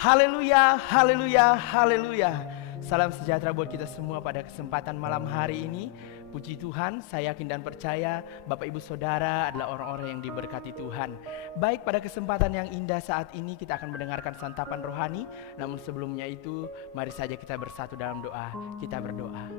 Haleluya, haleluya, haleluya. Salam sejahtera buat kita semua pada kesempatan malam hari ini. Puji Tuhan, saya yakin dan percaya Bapak Ibu Saudara adalah orang-orang yang diberkati Tuhan. Baik, pada kesempatan yang indah saat ini kita akan mendengarkan santapan rohani. Namun sebelumnya itu, mari saja kita bersatu dalam doa. Kita berdoa.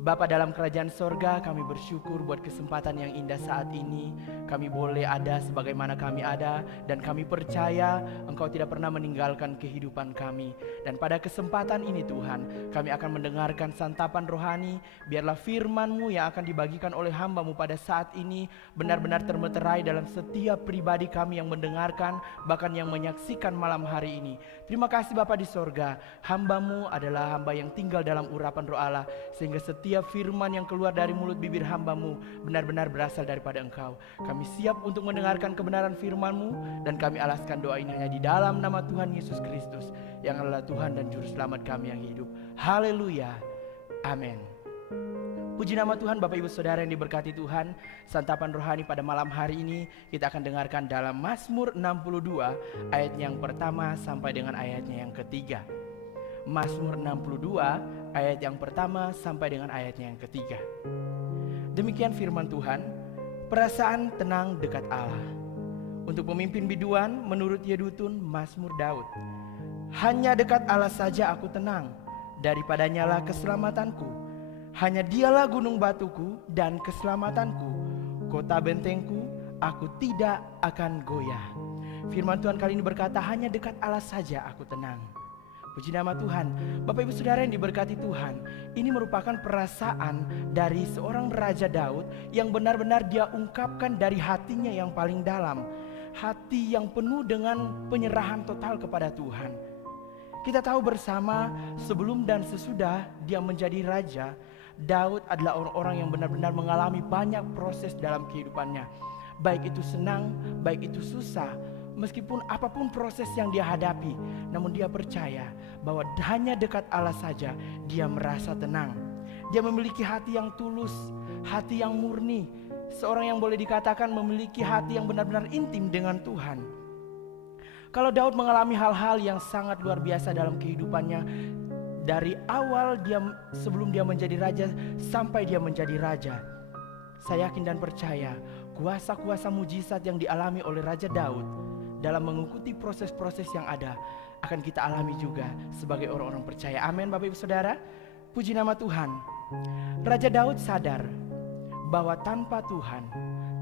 Bapa dalam kerajaan sorga, kami bersyukur buat kesempatan yang indah saat ini. Kami boleh ada sebagaimana kami ada, dan kami percaya Engkau tidak pernah meninggalkan kehidupan kami. Dan pada kesempatan ini Tuhan, kami akan mendengarkan santapan rohani. Biarlah firman-Mu yang akan dibagikan oleh hamba-Mu pada saat ini benar-benar termeterai dalam setiap pribadi kami yang mendengarkan, bahkan yang menyaksikan malam hari ini. Terima kasih Bapa di sorga, hamba-Mu adalah hamba yang tinggal dalam urapan roh Allah, sehingga setiap firman yang keluar dari mulut bibir hamba-Mu benar-benar berasal daripada Engkau. Kami siap untuk mendengarkan kebenaran firman-Mu, dan kami alaskan doa ini hanya di dalam nama Tuhan Yesus Kristus, yang adalah Tuhan dan Juru Selamat kami yang hidup. Haleluya, amin. Puji nama Tuhan. Bapak Ibu Saudara yang diberkati Tuhan, santapan rohani pada malam hari ini kita akan dengarkan dalam Mazmur 62 ayat yang pertama sampai dengan ayatnya yang ketiga. Mazmur 62 ayat yang pertama sampai dengan ayatnya yang ketiga. Demikian firman Tuhan. Perasaan tenang dekat Allah. Untuk pemimpin biduan menurut Yedutun, Mazmur Daud. Hanya dekat Allah saja aku tenang, daripadanya lah keselamatanku. Hanya dialah gunung batuku dan keselamatanku, kota bentengku, aku tidak akan goyah. Firman Tuhan kali ini berkata, hanya dekat Allah saja aku tenang. Puji nama Tuhan. Bapak Ibu Saudara yang diberkati Tuhan, ini merupakan perasaan dari seorang Raja Daud yang benar-benar dia ungkapkan dari hatinya yang paling dalam. Hati yang penuh dengan penyerahan total kepada Tuhan. Kita tahu bersama, sebelum dan sesudah dia menjadi raja, Daud adalah orang-orang yang benar-benar mengalami banyak proses dalam kehidupannya. Baik itu senang, baik itu susah. Meskipun apapun proses yang dia hadapi, namun dia percaya bahwa hanya dekat Allah saja dia merasa tenang. Dia memiliki hati yang tulus, hati yang murni. Seorang yang boleh dikatakan memiliki hati yang benar-benar intim dengan Tuhan. Kalau Daud mengalami hal-hal yang sangat luar biasa dalam kehidupannya, dari awal dia sebelum dia menjadi raja sampai dia menjadi raja, saya yakin dan percaya kuasa-kuasa mujizat yang dialami oleh Raja Daud dalam mengikuti proses-proses yang ada akan kita alami juga sebagai orang-orang percaya. Amin Bapak Ibu Saudara. Puji nama Tuhan. Raja Daud sadar bahwa tanpa Tuhan,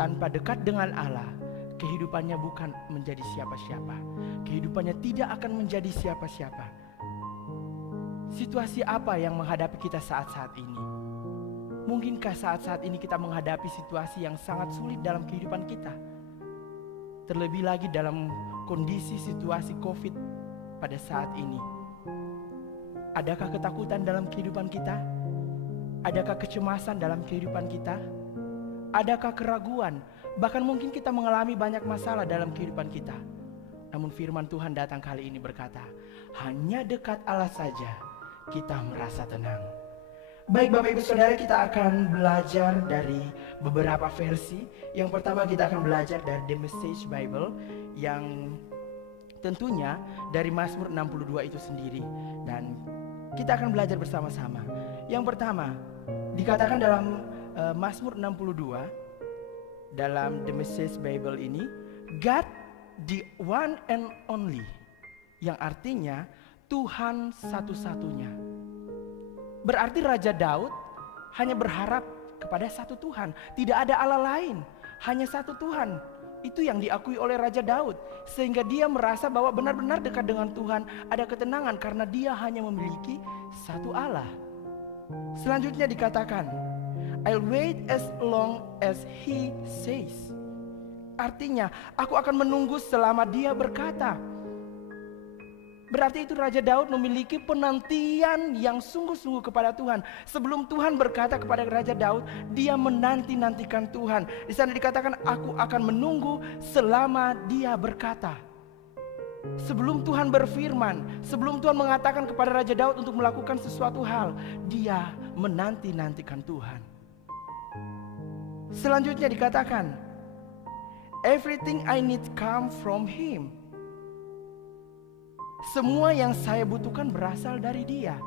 tanpa dekat dengan Allah, kehidupannya bukan menjadi siapa-siapa. Kehidupannya tidak akan menjadi siapa-siapa. Situasi apa yang menghadapi kita saat-saat ini? Mungkinkah saat-saat ini kita menghadapi situasi yang sangat sulit dalam kehidupan kita? Terlebih lagi dalam kondisi situasi COVID pada saat ini. Adakah ketakutan dalam kehidupan kita? Adakah kecemasan dalam kehidupan kita? Adakah keraguan? Bahkan mungkin kita mengalami banyak masalah dalam kehidupan kita. Namun firman Tuhan datang kali ini berkata, hanya dekat Allah saja kita merasa tenang. Baik Bapak Ibu Saudara, kita akan belajar dari beberapa versi. Yang pertama kita akan belajar dari The Message Bible, yang tentunya dari Mazmur 62 itu sendiri. Dan kita akan belajar bersama-sama. Yang pertama dikatakan dalam Mazmur 62 dalam The Message Bible ini, God the one and only, yang artinya Tuhan satu-satunya. Berarti Raja Daud hanya berharap kepada satu Tuhan. Tidak ada Allah lain, hanya satu Tuhan. Itu yang diakui oleh Raja Daud. Sehingga dia merasa bahwa benar-benar dekat dengan Tuhan, ada ketenangan karena dia hanya memiliki satu Allah. Selanjutnya dikatakan, I'll wait as long as he says. Artinya, aku akan menunggu selama dia berkata. Berarti itu Raja Daud memiliki penantian yang sungguh-sungguh kepada Tuhan. Sebelum Tuhan berkata kepada Raja Daud, dia menanti-nantikan Tuhan. Di sana dikatakan, aku akan menunggu selama dia berkata. Sebelum Tuhan berfirman, sebelum Tuhan mengatakan kepada Raja Daud untuk melakukan sesuatu hal, dia menanti-nantikan Tuhan. Selanjutnya dikatakan, everything I need come from him. Semua yang saya butuhkan berasal dari Dia.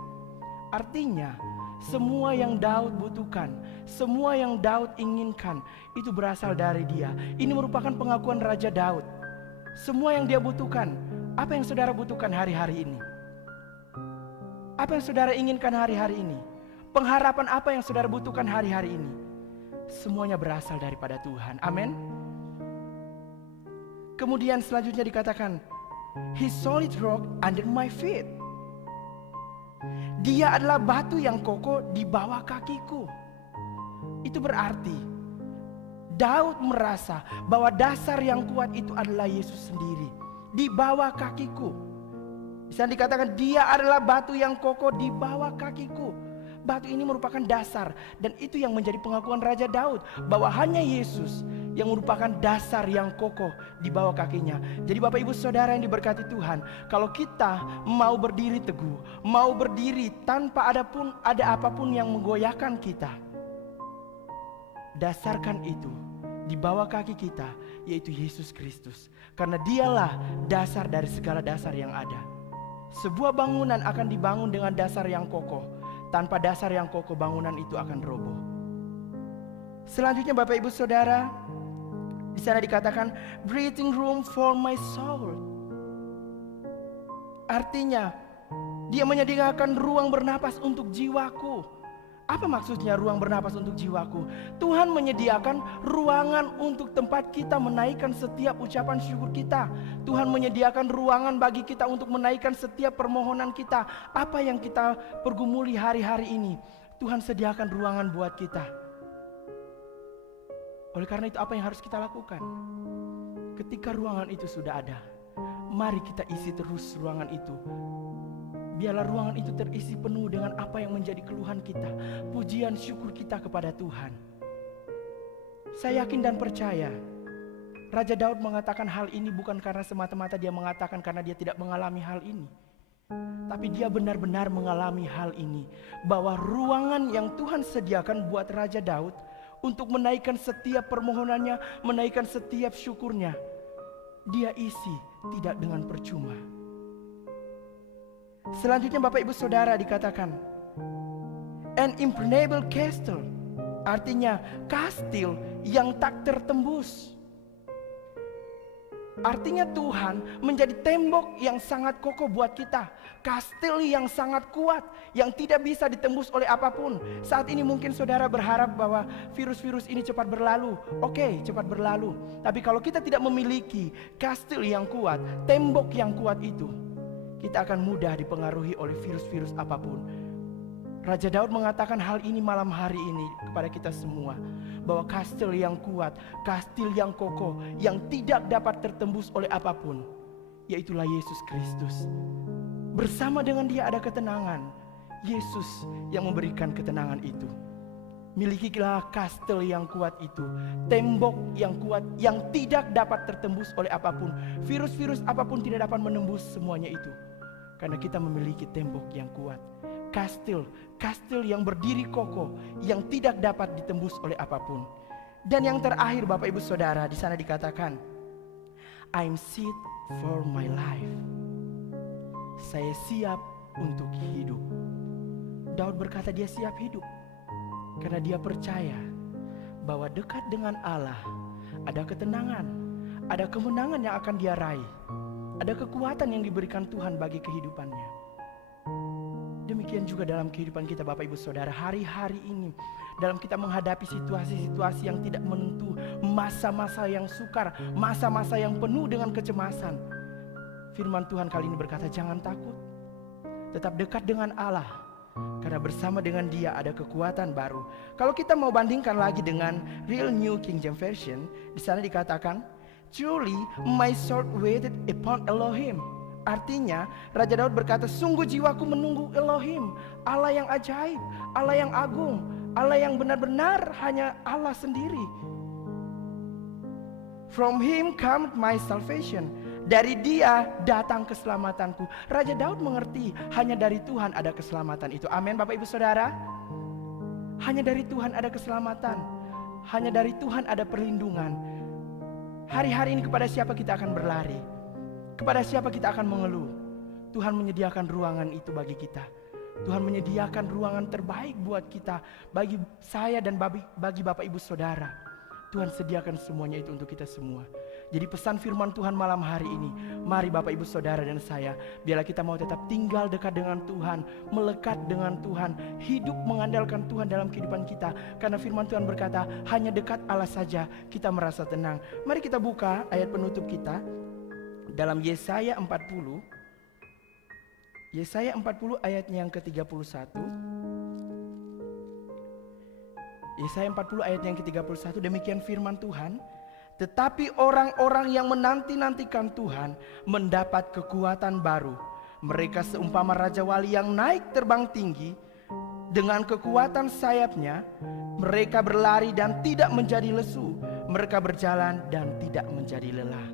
Artinya, semua yang Daud butuhkan, semua yang Daud inginkan, itu berasal dari Dia. Ini merupakan pengakuan Raja Daud. Semua yang dia butuhkan, apa yang saudara butuhkan hari-hari ini? Apa yang saudara inginkan hari-hari ini? Pengharapan apa yang saudara butuhkan hari-hari ini? Semuanya berasal daripada Tuhan. Amin. Kemudian selanjutnya dikatakan, His solid rock under my feet. Dia adalah batu yang kokoh di bawah kakiku. Itu berarti Daud merasa bahwa dasar yang kuat itu adalah Yesus sendiri. Di bawah kakiku. Bisa dikatakan dia adalah batu yang kokoh di bawah kakiku. Batu ini merupakan dasar, dan itu yang menjadi pengakuan Raja Daud, bahwa hanya Yesus yang merupakan dasar yang kokoh di bawah kakinya. Jadi Bapak Ibu Saudara yang diberkati Tuhan, kalau kita mau berdiri teguh, mau berdiri tanpa ada apapun yang menggoyahkan kita, dasarkan itu di bawah kaki kita, yaitu Yesus Kristus. Karena dialah dasar dari segala dasar yang ada. Sebuah bangunan akan dibangun dengan dasar yang kokoh. Tanpa dasar yang kokoh, bangunan itu akan roboh. Selanjutnya Bapak Ibu Saudara, di sana dikatakan breathing room for my soul. Artinya, dia menyediakan ruang bernapas untuk jiwaku. Apa maksudnya ruang bernapas untuk jiwaku? Tuhan menyediakan ruangan untuk tempat kita menaikkan setiap ucapan syukur kita. Tuhan menyediakan ruangan bagi kita untuk menaikkan setiap permohonan kita. Apa yang kita pergumuli hari-hari ini, Tuhan sediakan ruangan buat kita. Oleh karena itu, apa yang harus kita lakukan? Ketika ruangan itu sudah ada, mari kita isi terus ruangan itu. Biarlah ruangan itu terisi penuh dengan apa yang menjadi keluhan kita, pujian syukur kita kepada Tuhan. Saya yakin dan percaya Raja Daud mengatakan hal ini bukan karena semata-mata dia mengatakan karena dia tidak mengalami hal ini, tapi dia benar-benar mengalami hal ini, bahwa ruangan yang Tuhan sediakan buat Raja Daud untuk menaikkan setiap permohonannya, menaikkan setiap syukurnya, dia isi tidak dengan percuma. Selanjutnya Bapak Ibu Saudara dikatakan an impregnable castle, artinya kastil yang tak tertembus. Artinya Tuhan menjadi tembok yang sangat kokoh buat kita, kastil yang sangat kuat, yang tidak bisa ditembus oleh apapun. Saat ini mungkin saudara berharap bahwa virus-virus ini cepat berlalu. Oke, cepat berlalu. Tapi kalau kita tidak memiliki kastil yang kuat, tembok yang kuat itu, kita akan mudah dipengaruhi oleh virus-virus apapun. Raja Daud mengatakan hal ini malam hari ini kepada kita semua, bahwa kastil yang kuat, kastil yang kokoh, yang tidak dapat tertembus oleh apapun, yaitulah Yesus Kristus. Bersama dengan Dia ada ketenangan. Yesus yang memberikan ketenangan itu. Milikilah kastil yang kuat itu, tembok yang kuat yang tidak dapat tertembus oleh apapun. Virus-virus apapun tidak dapat menembus semuanya itu, karena kita memiliki tembok yang kuat. Kastil yang berdiri kokoh, yang tidak dapat ditembus oleh apapun. Dan yang terakhir Bapak Ibu Saudara, di sana dikatakan I'm set for my life. Saya siap untuk hidup. Daud berkata dia siap hidup karena dia percaya bahwa dekat dengan Allah ada ketenangan, ada kemenangan yang akan dia raih, ada kekuatan yang diberikan Tuhan bagi kehidupannya. Demikian juga dalam kehidupan kita Bapak Ibu Saudara, hari-hari ini dalam kita menghadapi situasi-situasi yang tidak menentu, masa-masa yang sukar, masa-masa yang penuh dengan kecemasan. Firman Tuhan kali ini berkata jangan takut, tetap dekat dengan Allah, karena bersama dengan Dia ada kekuatan baru. Kalau kita mau bandingkan lagi dengan Real New King James Version, di sana dikatakan truly my soul waited upon Elohim. Artinya Raja Daud berkata sungguh jiwaku menunggu Elohim, Allah yang ajaib, Allah yang agung, Allah yang benar-benar hanya Allah sendiri. From Him come my salvation. Dari Dia datang keselamatanku. Raja Daud mengerti hanya dari Tuhan ada keselamatan itu. Amin Bapak Ibu Saudara. Hanya dari Tuhan ada keselamatan, hanya dari Tuhan ada perlindungan. Hari-hari ini kepada siapa kita akan berlari? Kepada siapa kita akan mengeluh? Tuhan menyediakan ruangan itu bagi kita. Tuhan menyediakan ruangan terbaik buat kita, bagi saya dan bagi Bapak Ibu Saudara. Tuhan sediakan semuanya itu untuk kita semua. Jadi pesan firman Tuhan malam hari ini, mari Bapak Ibu Saudara dan saya, biarlah kita mau tetap tinggal dekat dengan Tuhan, melekat dengan Tuhan, hidup mengandalkan Tuhan dalam kehidupan kita. Karena firman Tuhan berkata, hanya dekat Allah saja kita merasa tenang. Mari kita buka ayat penutup kita dalam Yesaya 40. Yesaya 40 ayatnya yang ke-31. Yesaya 40 ayat yang ke-31, demikian firman Tuhan. Tetapi orang-orang yang menanti-nantikan Tuhan mendapat kekuatan baru. Mereka seumpama Raja Wali yang naik terbang tinggi. Dengan kekuatan sayapnya, mereka berlari dan tidak menjadi lesu. Mereka berjalan dan tidak menjadi lelah.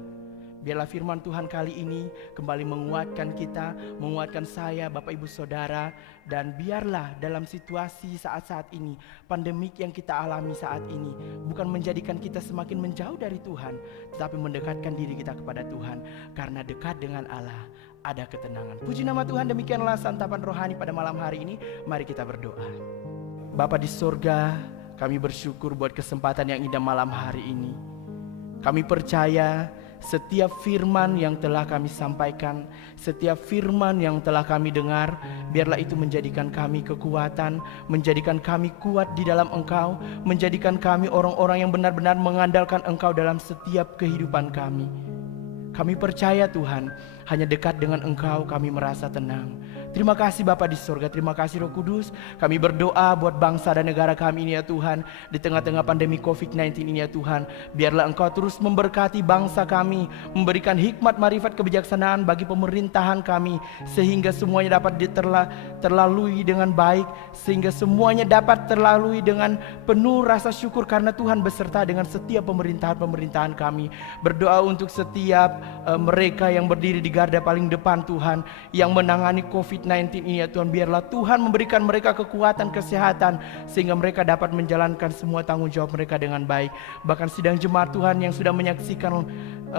Biarlah firman Tuhan kali ini kembali menguatkan kita, menguatkan saya, Bapak Ibu Saudara. Dan biarlah dalam situasi saat-saat ini, pandemik yang kita alami saat ini, bukan menjadikan kita semakin menjauh dari Tuhan, tetapi mendekatkan diri kita kepada Tuhan. Karena dekat dengan Allah ada ketenangan. Puji nama Tuhan, demikianlah santapan rohani pada malam hari ini. Mari kita berdoa. Bapa di surga, kami bersyukur buat kesempatan yang indah malam hari ini. Kami percaya setiap firman yang telah kami sampaikan, setiap firman yang telah kami dengar, biarlah itu menjadikan kami kekuatan, menjadikan kami kuat di dalam Engkau, menjadikan kami orang-orang yang benar-benar mengandalkan Engkau dalam setiap kehidupan kami. Kami percaya Tuhan, hanya dekat dengan Engkau kami merasa tenang. Terima kasih Bapa di surga, terima kasih Roh Kudus. Kami berdoa buat bangsa dan negara kami ini ya Tuhan. Di tengah-tengah pandemi COVID-19 ini ya Tuhan, biarlah Engkau terus memberkati bangsa kami, memberikan hikmat, marifat, kebijaksanaan bagi pemerintahan kami, sehingga semuanya dapat terlalui dengan baik, sehingga semuanya dapat terlalui dengan penuh rasa syukur karena Tuhan beserta dengan setiap pemerintahan kami. Berdoa untuk setiap mereka yang berdiri di garda paling depan Tuhan, yang menangani COVID-19 ini ya Tuhan, biarlah Tuhan memberikan mereka kekuatan, kesehatan, sehingga mereka dapat menjalankan semua tanggung jawab mereka dengan baik. Bahkan sidang jemaat Tuhan yang sudah menyaksikan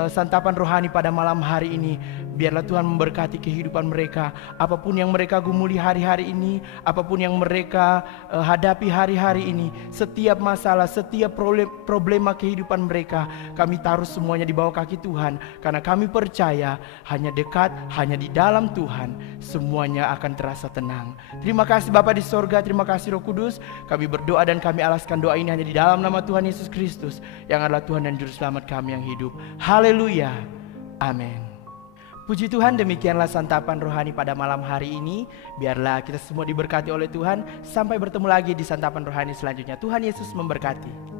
santapan rohani pada malam hari ini, biarlah Tuhan memberkati kehidupan mereka. Apapun yang mereka gumuli hari-hari ini, apapun yang mereka hadapi hari-hari ini, setiap masalah, setiap problema kehidupan mereka, kami taruh semuanya di bawah kaki Tuhan. Karena kami percaya hanya dekat, hanya di dalam Tuhan semuanya akan terasa tenang. Terima kasih Bapa di sorga, terima kasih Roh Kudus. Kami berdoa dan kami alaskan doa ini hanya di dalam nama Tuhan Yesus Kristus, yang adalah Tuhan dan Juru Selamat kami yang hidup. Haleluya, amin. Puji Tuhan, demikianlah santapan rohani pada malam hari ini. Biarlah kita semua diberkati oleh Tuhan. Sampai bertemu lagi di santapan rohani selanjutnya. Tuhan Yesus memberkati.